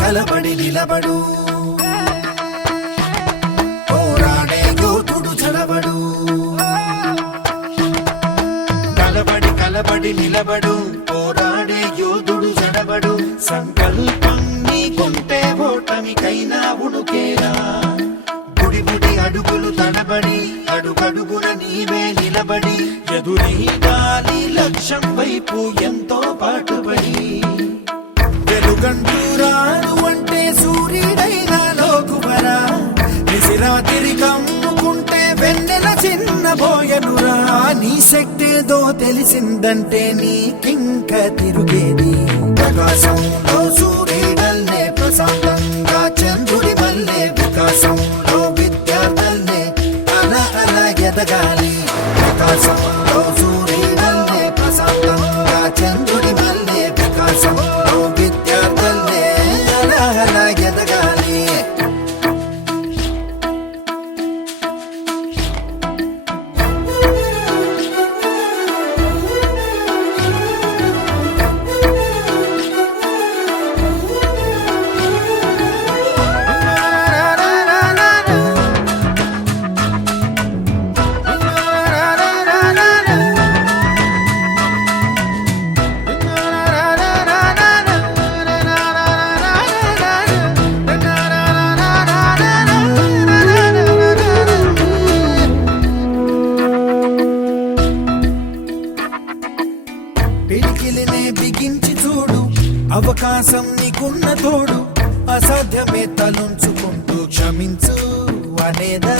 కలబడి నిలబడు పోరాడే యోధుడు చలబడు. కలబడి నిలబడు పోరాడే యోధుడు చడబడు. సంకల్పం నీకుంటే ఓటమికైనా ఉణుకేలా. గుడి అడుగులు తడబడి అడుగడుగున నీవే నిలబడి ఎదురీగాలి లక్ష్యం వైపు ఎంతో పాటుపడి. వెలుగంటూరాను అంటే సూర్యుడైనా లోకువరా. నిసిరాతిరి కమ్ముకుంటే వెన్నెల చిన్నబోయనురా. నీ శక్తేదో తెలిసిందంటే నీకింక తిరుగేది. ప్రకాశంలో సూర్యుడల్లే ప్రశాంతంగా చంద్రుడి మల్లే. వికాసంలో విద్యార్థులే అలా ఎదగాలి. ప్రకాశంలో సూర్యుడల్లే ప్రశాంతంగా చంద్రుడి మల్లే. వికాసంలో విద్యార్థులే అలా ఎదగాలి. పిడికిలినే బిగించి చూడు, అవకాశం నీకున్న తోడు. అసాధ్యమే తలుంచుకుంటూ క్షమించు అనేదా.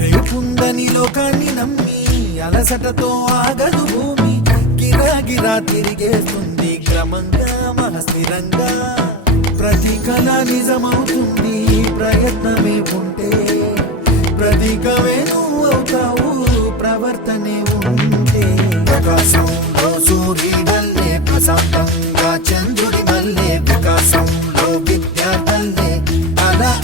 రేపుందని లోకాన్ని నమ్మి అలసటతో ఆగదు భూమి. గిరాగిరా తిరిగేస్తుంది క్రమంగా మహస్థిరంగా. ప్రతి కళ నిజమవుతుంది ప్రయత్నమే ఉంటే. ప్రతీకమే నువ్వు అవుతావు ప్రవర్తనే ఉంటే. ప్రకాశంలో సూర్యుడల్లే ప్రశాంతంగా చంద్రుడి మల్లే. వికాసంలో విద్యార్థులే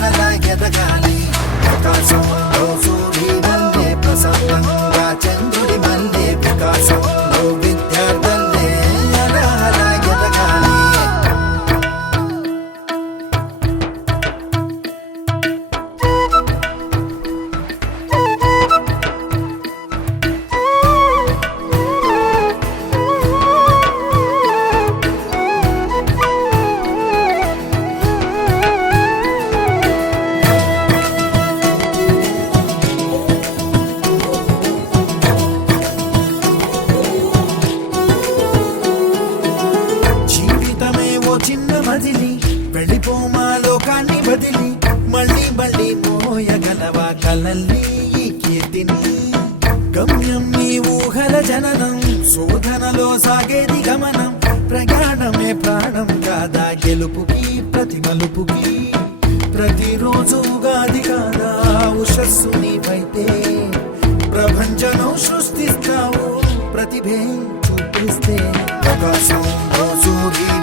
అలా ఎదగాలి. ప్రకాశంలో సూర్యుడల్లే ప్రశాంతంగా చంద్రుడి మల్లే. వికాసంలో విద్యార్థులే అలా ఎదగాలి. చిన్న మదిలి వెళ్ళిపోమా లోకాన్ని బదిలి. మళ్ళీ మోయగలవా కలల్ని ఈ కీర్తిని. గమ్యం నీ ఊహల జననం, శోధనలో సాగేది గమనం. ప్రయాణమే ప్రాణం కాదా గెలుపుకి ప్రతి మలుపుకి. ప్రతిరోజు ఉగాది కాదా ఉషస్సు నీవైతే. ప్రపంచనం సృష్టిస్తావు ప్రతిభే చూపిస్తే. ప్రకాశంలో సూర్యుడు